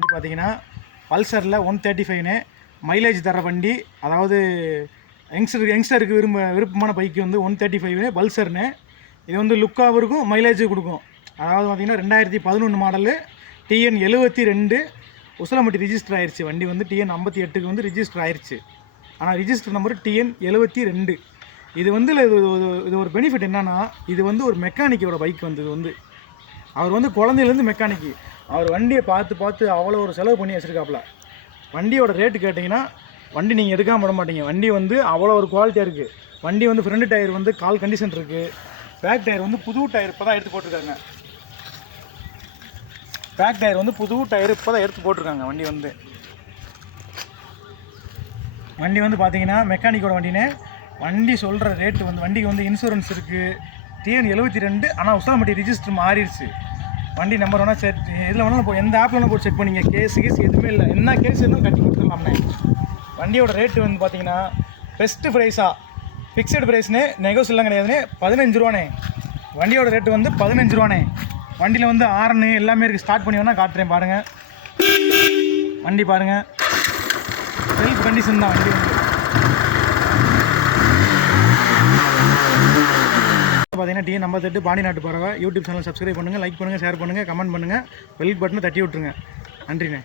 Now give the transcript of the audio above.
வண்டி பார்த்தீங்கன்னா பல்சரில் 135ன்னு மைலேஜ் தர வண்டி. அதாவது யங்ஸ்டருக்கு விருப்பமான பைக்கு வந்து 135 பல்சர்னு. இது வந்து லுக்காகவும் இருக்கும், மைலேஜும் கொடுக்கும். அதாவது பார்த்திங்கன்னா 2011 மாடலு, TN 72 உசிலம்பட்டி ரிஜிஸ்டர் ஆயிடுச்சு. வண்டி வந்து TN 58க்கு வந்து ரிஜிஸ்டர் ஆயிடுச்சு. ஆனால் ரிஜிஸ்டர் நம்பர் TN 72. இது வந்து இது ஒரு பெனிஃபிட் என்னென்னா, இது வந்து ஒரு மெக்கானிக்கோட பைக் வந்து இது வந்து அவர் வந்து குழந்தையிலேருந்து மெக்கானிக்கு. அவர் வண்டியை பார்த்து அவ்வளோ ஒரு செலவு பண்ணி வச்சுருக்காப்புல. வண்டியோட ரேட்டு கேட்டிங்கன்னா வண்டி நீங்கள் எடுக்காமல் விட மாட்டீங்க. வண்டி வந்து அவ்வளோ ஒரு குவாலிட்டியாக இருக்குது. வண்டி வந்து ஃப்ரண்ட் டயர் வந்து கால் கண்டிஷன் இருக்குது. பேக் டயர் வந்து புது டயர் இப்போ தான் எடுத்து போட்டிருக்காங்க. பேக் டயர் வந்து புது டயர் இப்போ தான் எடுத்து போட்டிருக்காங்க. வண்டி வந்து பார்த்தீங்கன்னா மெக்கானிக்கோட வண்டினே. வண்டி சொல்கிற ரேட்டு வந்து வண்டிக்கு வந்து இன்சூரன்ஸ் இருக்குது. TN 72. ஆனால் உசிலம்பட்டி ரிஜிஸ்டர் மாறிடுச்சு. வண்டி நம்பர் வேணால் செக் எதில் வேணாலும் எந்த ஆப்பில் வேணால் போட்டு செக் பண்ணிங்க. கேஸ் எதுவுமே இல்லை. என்ன கேஸ் இருந்தாலும் கட்டி கொடுத்துடலாம்ண்ணே. வண்டியோட ரேட்டு வந்து பார்த்தீங்கன்னா பெஸ்ட்டு ப்ரைஸாக ஃபிக்ஸட் ப்ரைஸ்னே, நெகோசியெல்லாம் கிடையாதுண்ணே. 15 ரூபாண்ணே. வண்டியோட ரேட்டு வந்து 15 ரூபாண்ணே. வண்டியில் வந்து ஆர்னு எல்லாமே இருக்குது. ஸ்டார்ட் பண்ணி வேணால் காட்டுறேன் பாருங்கள். வண்டி பாருங்கள், செல்ஃப் கண்டிஷன் தான் வண்டி வந்து பார்த்தீங்கன்னா. TN 58 பாண்டி நாட்டு பறவை யூடியூப் சேனல் சப்ஸ்கிரைப் பண்ணுங்கள், லைக் பண்ணுங்கள், ஷேர் பண்ணுங்கள், கமெண்ட் பண்ணுங்கள், பெல் பட்டனை தட்டி விட்ருங்க. நன்றிண்ணே.